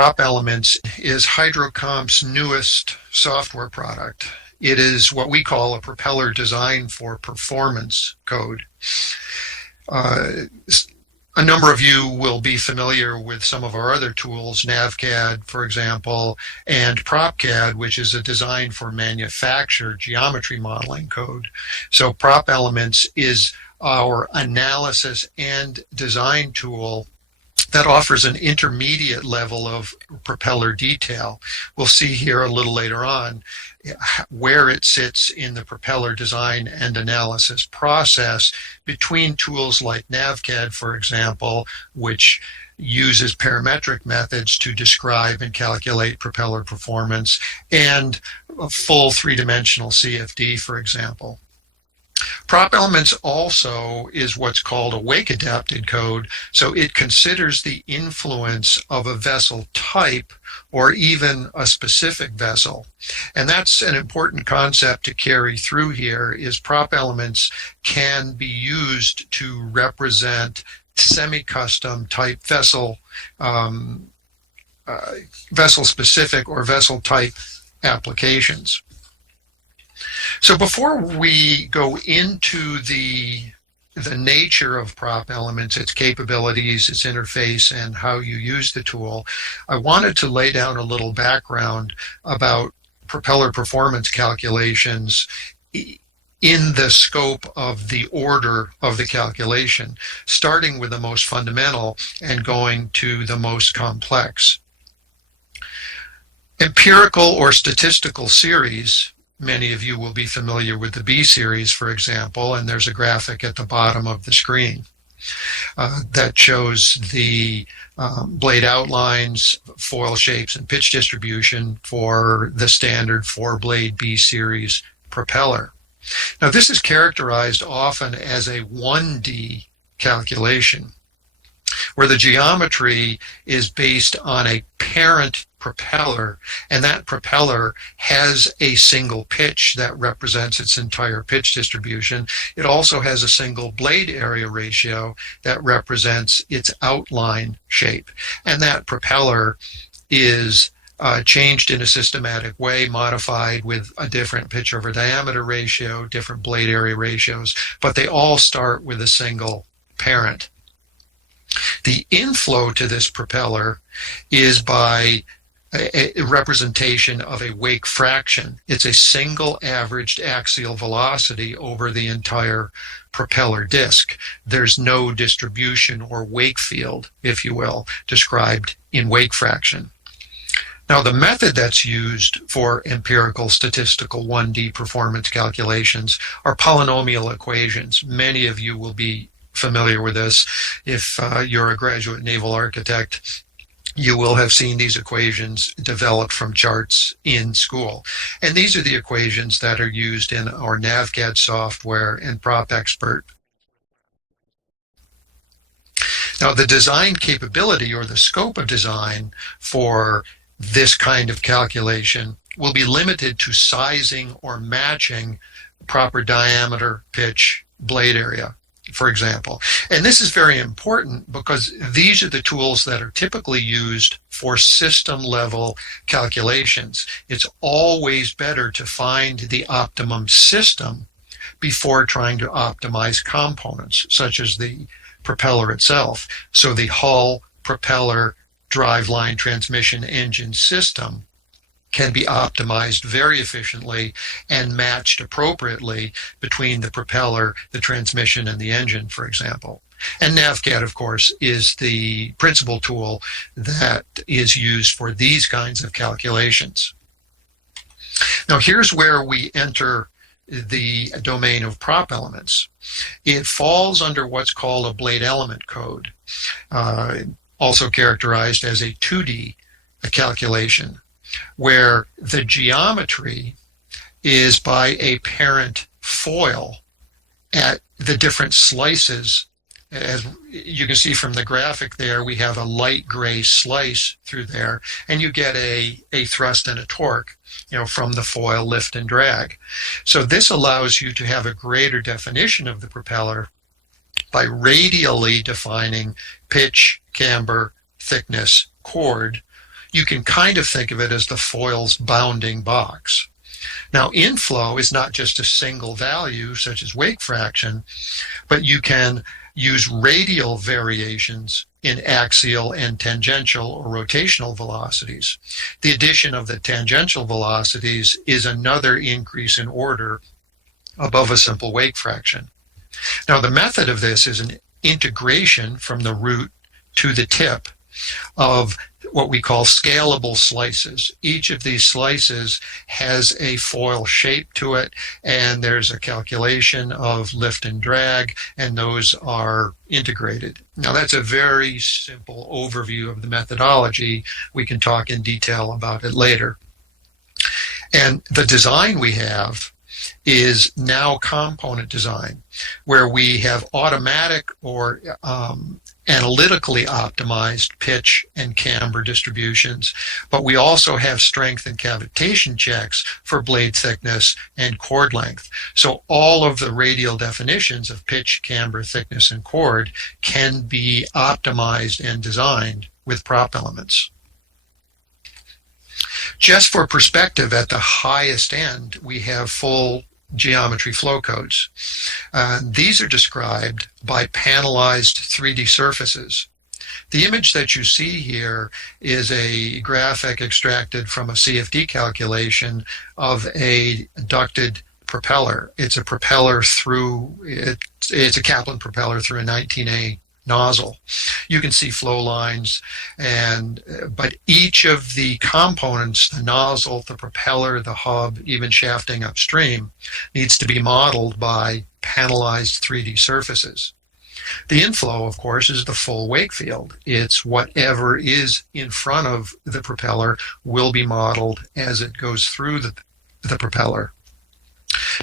PropElements is HydroComp's newest software product. It is what we call a propeller design for performance code. A number of you will be familiar with some of our other tools, NavCAD, for example, and PropCAD, which is a design for manufacture geometry modeling code. So PropElements is our analysis and design tool that offers an intermediate level of propeller detail. We'll see here a little later on where it sits in the propeller design and analysis process between tools like NavCAD, for example, which uses parametric methods to describe and calculate propeller performance, and a full three-dimensional CFD, for example. PropElements also is what's called a wake-adapted code, so it considers the influence of a vessel type or even a specific vessel. And that's an important concept to carry through here, is PropElements can be used to represent semi-custom type vessel, vessel-specific or vessel type applications. So before we go into the nature of PropElements, its capabilities, its interface, and how you use the tool, I wanted to lay down a little background about propeller performance calculations in the scope of the order of the calculation, starting with the most fundamental and going to the most complex. Empirical or statistical series, many of you will be familiar with the B series, for example, and there's a graphic at the bottom of the screen that shows the blade outlines, foil shapes, and pitch distribution for the standard 4-blade B series propeller. Now, this is characterized often as a 1D calculation, where the geometry is based on a parent propeller, and that propeller has a single pitch that represents its entire pitch distribution. It also has a single blade area ratio that represents its outline shape, and that propeller is changed in a systematic way, modified with a different pitch over diameter ratio, different blade area ratios, but they all start with a single parent. The inflow to this propeller is by a representation of a wake fraction. It's a single averaged axial velocity over the entire propeller disc. There's no distribution or wake field, if you will, described in wake fraction. Now, the method that's used for empirical statistical 1D performance calculations are polynomial equations. Many of you will be familiar with this. If you're a graduate naval architect, you will have seen these equations developed from charts in school. And these are the equations that are used in our NavCAD software and PropExpert. Now, the design capability or the scope of design for this kind of calculation will be limited to sizing or matching proper diameter, pitch, blade area, for example. And this is very important because these are the tools that are typically used for system level calculations. It's always better to find the optimum system before trying to optimize components, such as the propeller itself. So the hull, propeller, driveline, transmission, engine system can be optimized very efficiently and matched appropriately between the propeller, the transmission, and the engine, for example. And NavCAD, of course, is the principal tool that is used for these kinds of calculations. Now, here's where we enter the domain of PropElements. It falls under what's called a blade element code, also characterized as a 2D calculation, where the geometry is by a parent foil at the different slices. As you can see from the graphic there, we have a light gray slice through there, and you get a thrust and a torque, from the foil lift and drag. So this allows you to have a greater definition of the propeller by radially defining pitch, camber, thickness, chord, you can kind of think of it as the foil's bounding box. Now, inflow is not just a single value, such as wake fraction, but you can use radial variations in axial and tangential or rotational velocities. The addition of the tangential velocities is another increase in order above a simple wake fraction. Now, the method of this is an integration from the root to the tip of what we call scalable slices. Each of these slices has a foil shape to it, and there's a calculation of lift and drag, and those are integrated. Now, that's a very simple overview of the methodology. We can talk in detail about it later. And the design we have is now component design, where we have automatic or analytically optimized pitch and camber distributions, but we also have strength and cavitation checks for blade thickness and chord length. So all of the radial definitions of pitch, camber, thickness, and chord can be optimized and designed with PropElements. Just for perspective, at the highest end, we have full geometry flow codes. These are described by panelized 3D surfaces. The image that you see here is a graphic extracted from a CFD calculation of a ducted propeller. It's a propeller through, it's a Kaplan propeller through a 19A nozzle. You can see flow lines, but each of the components, the nozzle, the propeller, the hub, even shafting upstream, needs to be modeled by panelized 3D surfaces. The inflow, of course, is the full wake field. It's whatever is in front of the propeller will be modeled as it goes through the propeller.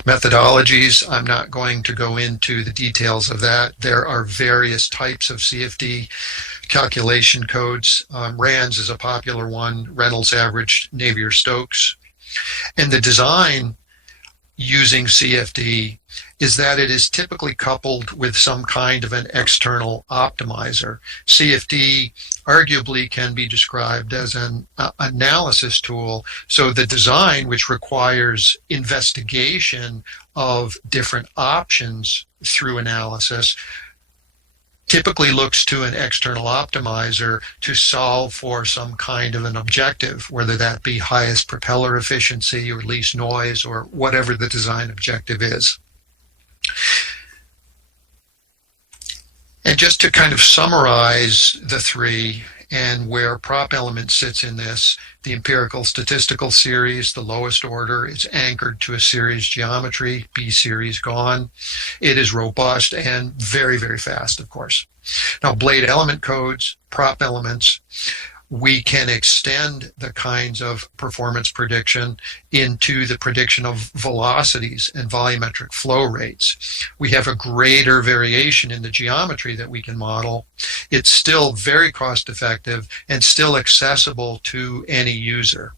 Methodologies, I'm not going to go into the details of that. There are various types of CFD calculation codes. RANS is a popular one, Reynolds Average, Navier-Stokes. And the design using CFD is that it is typically coupled with some kind of an external optimizer. CFD arguably can be described as an analysis tool. So the design, which requires investigation of different options through analysis, typically looks to an external optimizer to solve for some kind of an objective, whether that be highest propeller efficiency or least noise or whatever the design objective is. And just to kind of summarize the three and where PropElements sits in this, the empirical statistical series, the lowest order, it's anchored to a series geometry, B series gone. It is robust and very, very fast, of course. Now, blade element codes, PropElements, we can extend the kinds of performance prediction into the prediction of velocities and volumetric flow rates. We have a greater variation in the geometry that we can model. It's still very cost effective and still accessible to any user.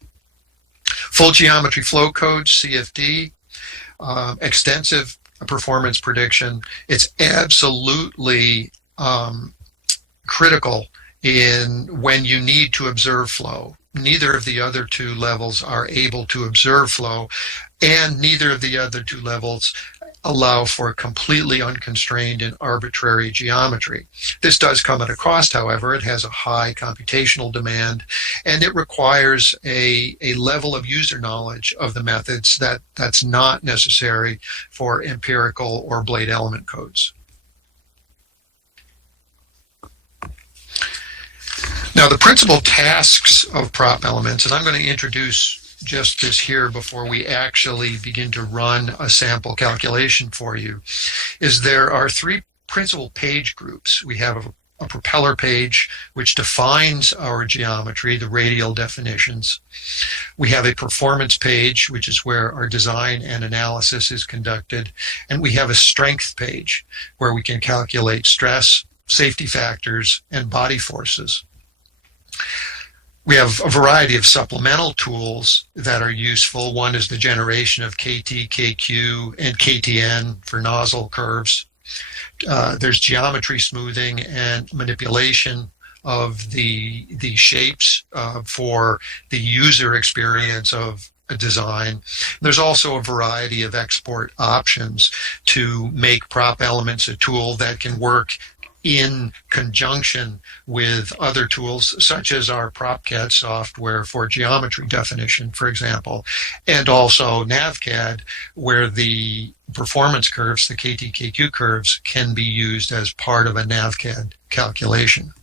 Full geometry flow codes, CFD, extensive performance prediction. It's absolutely critical in when you need to observe flow. Neither of the other two levels are able to observe flow, and neither of the other two levels allow for completely unconstrained and arbitrary geometry. This does come at a cost, however. It has a high computational demand, and it requires a level of user knowledge of the methods that's not necessary for empirical or blade element codes. Now, the principal tasks of PropElements, and I'm going to introduce just this here before we actually begin to run a sample calculation for you, is there are three principal page groups. We have a propeller page, which defines our geometry, the radial definitions. We have a performance page, which is where our design and analysis is conducted. And we have a strength page, where we can calculate stress, safety factors, and body forces. We have a variety of supplemental tools that are useful. One is the generation of KT, KQ, and KTN for nozzle curves. There's geometry smoothing and manipulation of the shapes for the user experience of a design. There's also a variety of export options to make PropElements a tool that can work in conjunction with other tools such as our PropCAD software for geometry definition, for example, and also NavCAD, where the performance curves, the KTKQ curves, can be used as part of a NavCAD calculation.